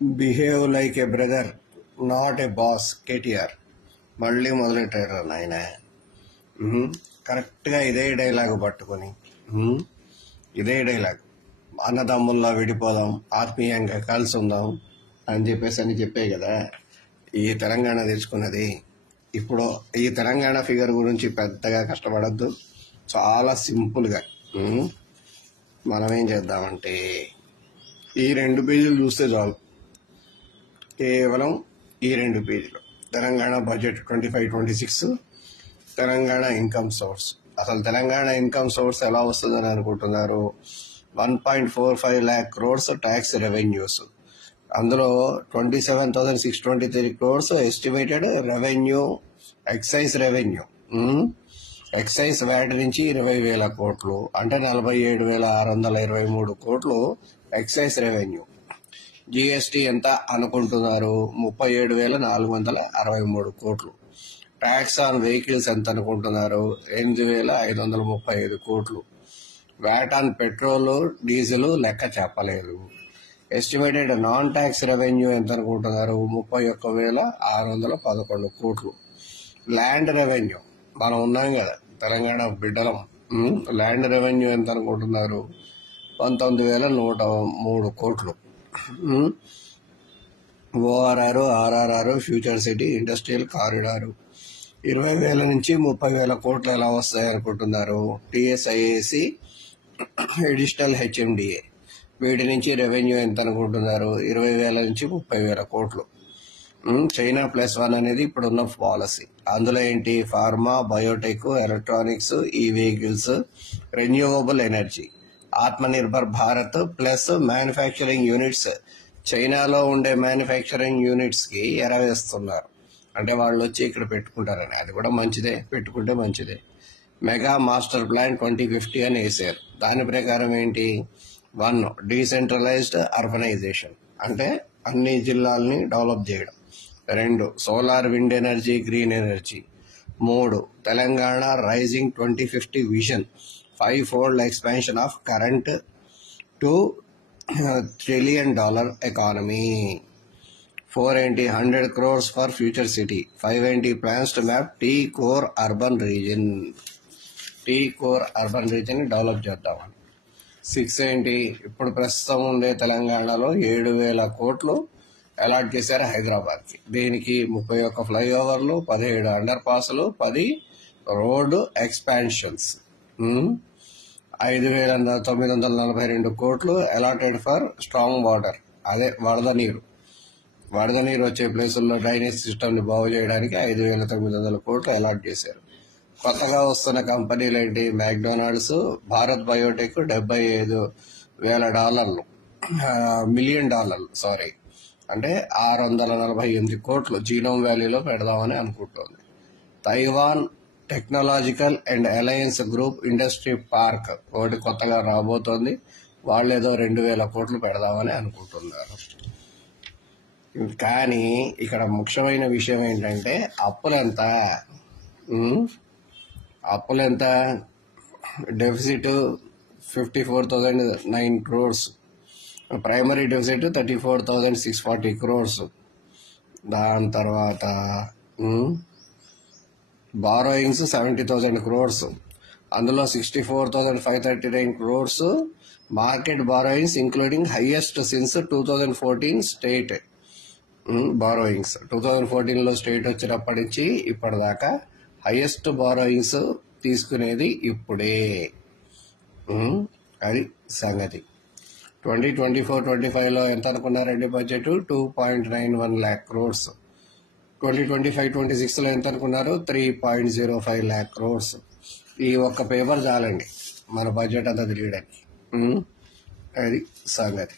Behave like A brother not a boss KTR. మళ్ళీ మొదలెట్టారు నాయన. కరెక్ట్గా ఇదే డైలాగ్ పట్టుకొని ఇదే డైలాగ్, అన్నదమ్ముల్లో విడిపోదాం, ఆత్మీయంగా కలిసి ఉందాం అని చెప్పే కదా ఈ తెలంగాణ తెచ్చుకున్నది. ఇప్పుడు ఈ తెలంగాణ ఫిగర్ గురించి పెద్దగా కష్టపడద్దు, చాలా సింపుల్గా మనం ఏం చేద్దామంటే ఈ 2 పేజీలు చూస్తే చాలు. కేవలం ఈ 2 పేజీలు Telangana budget 25-26, Telangana income source. అసలు తెలంగాణ ఇన్కమ్ సోర్స్ ఎలా వస్తుందని అనుకుంటున్నారు? 1.45 lakh crores ట్యాక్స్ రెవెన్యూస్, అందులో 27,623 crores estimated revenue, excise revenue. Excise VAT నుంచి 20,000 కోట్లు, అంటే 47,623 కోట్లు ఎక్సైజ్ రెవెన్యూ. జిఎస్టీ ఎంత అనుకుంటున్నారు? 37,463 కోట్లు. ట్యాక్స్ ఆన్ వెహికల్స్ ఎంత అనుకుంటున్నారు? 8,535 కోట్లు. వ్యాట్ ఆన్ పెట్రోల్, డీజిల్ లెక్క చెప్పలేదు. ఎస్టిమేటెడ్ నాన్ ట్యాక్స్ రెవెన్యూ ఎంత అనుకుంటున్నారు? 31,611 కోట్లు. ల్యాండ్ రెవెన్యూ, మనం ఉన్నాం కదా తెలంగాణ బిడ్డలం, ల్యాండ్ రెవెన్యూ ఎంత అనుకుంటున్నారు? 19,103 కోట్లు. ORR, RRR, future city, industrial corridor 20,000 నుంచి 30,000 కోట్లు ఎలా వస్తాయి అనుకుంటున్నారు? టిఎస్ఐఏసి, అడిషనల్ హెచ్ఎండిఏ, వీటి నుంచి రెవెన్యూ ఎంత అనుకుంటున్నారు? 20,000 నుంచి 30,000 కోట్లు. చైనా +1 అనేది ఇప్పుడున్న పాలసీ. అందులో ఏంటి? ఫార్మా, బయోటెక్, ఎలక్ట్రానిక్స్, ఈ vehicles, renewable energy, Atmanirbhar Bharat plus manufacturing units. చైనాలో ఉండే మ్యానుఫ్యాక్చరింగ్ యూనిట్స్కి ఎరవేస్తున్నారు, అంటే వాళ్ళు వచ్చి ఇక్కడ పెట్టుకుంటారని. అది కూడా మంచిదే, పెట్టుకుంటే మంచిదే. మెగా మాస్టర్ ప్లాన్ 2050 అని వేసారు. దాని ప్రకారం ఏంటి? 1. డీసెంట్రలైజ్డ్ అర్బనైజేషన్, అంటే అన్ని జిల్లాల్ని డెవలప్ చేయడం. 2. Solar, wind energy, green energy. 3. Telangana rising 2050 vision, 5-fold expansion of current to $1 trillion economy. 4 ఏంటి? 100 crores ఫర్ ఫ్యూచర్ సిటీ. 5 ఏంటి? Plans to map T core urban region. T core urban region develop చేద్దామని. 6 ఏంటి? ఇప్పుడు ప్రస్తుతం ఉండే తెలంగాణలో 7,000 కోట్లు అలాట్ చేశారు హైదరాబాద్కి. దీనికి 31 ఫ్లైఓవర్లు, 17 అండర్ పాస్లు, 10 రోడ్డు ఎక్స్పాన్షన్స్. 5,942 కోట్లు అలాటెడ్ ఫర్ స్ట్రాంగ్ వాటర్, అదే వరద నీరు. వరద నీరు వచ్చే ప్లేసుల్లో డ్రైనేజ్ సిస్టమ్ని బాగు చేయడానికి 5,900 కోట్లు అలాట్ చేశారు. కొత్తగా వస్తున్న కంపెనీలు ఏంటి? మ్యాక్డొనాల్డ్స్, భారత్ బయోటెక్ $75,000 మిలియన్ డాలర్లు, అంటే 648 కోట్లు జీనోమ్ వ్యాలీలో పెడదామని అనుకుంటోంది. Taiwan technological and alliance group industry park ఒకటి కొత్తగా రాబోతోంది. వాళ్ళు ఏదో 2,000 కోట్లు పెడదామని అనుకుంటున్నారు. కానీ ఇక్కడ ముఖ్యమైన విషయం ఏంటంటే అప్పులెంత? Deficit 54,009 crores, primary deficit 34,640 crores. దాని తర్వాత బారోయింగ్స్ 70,000 crores, అందులో 64,539 crores market borrowings including highest since 2014 state borrowings. 2014లో స్టేట్ వచ్చినప్పటి నుంచి ఇప్పటిదాకా హైయెస్ట్ బారోయింగ్స్ తీసుకునేది ఇప్పుడే. అది సంగతి. 2024-25లో ఎంత అనుకున్నారండి బడ్జెట్? 2.91 lakh crores. 2025-26లో ఎంత అనుకున్నారు? 3.05 lakh crores. ఈ ఒక్క పేపర్ చాలండి మన బడ్జెట్ అంతా తెలియడానికి. అది సంగతి.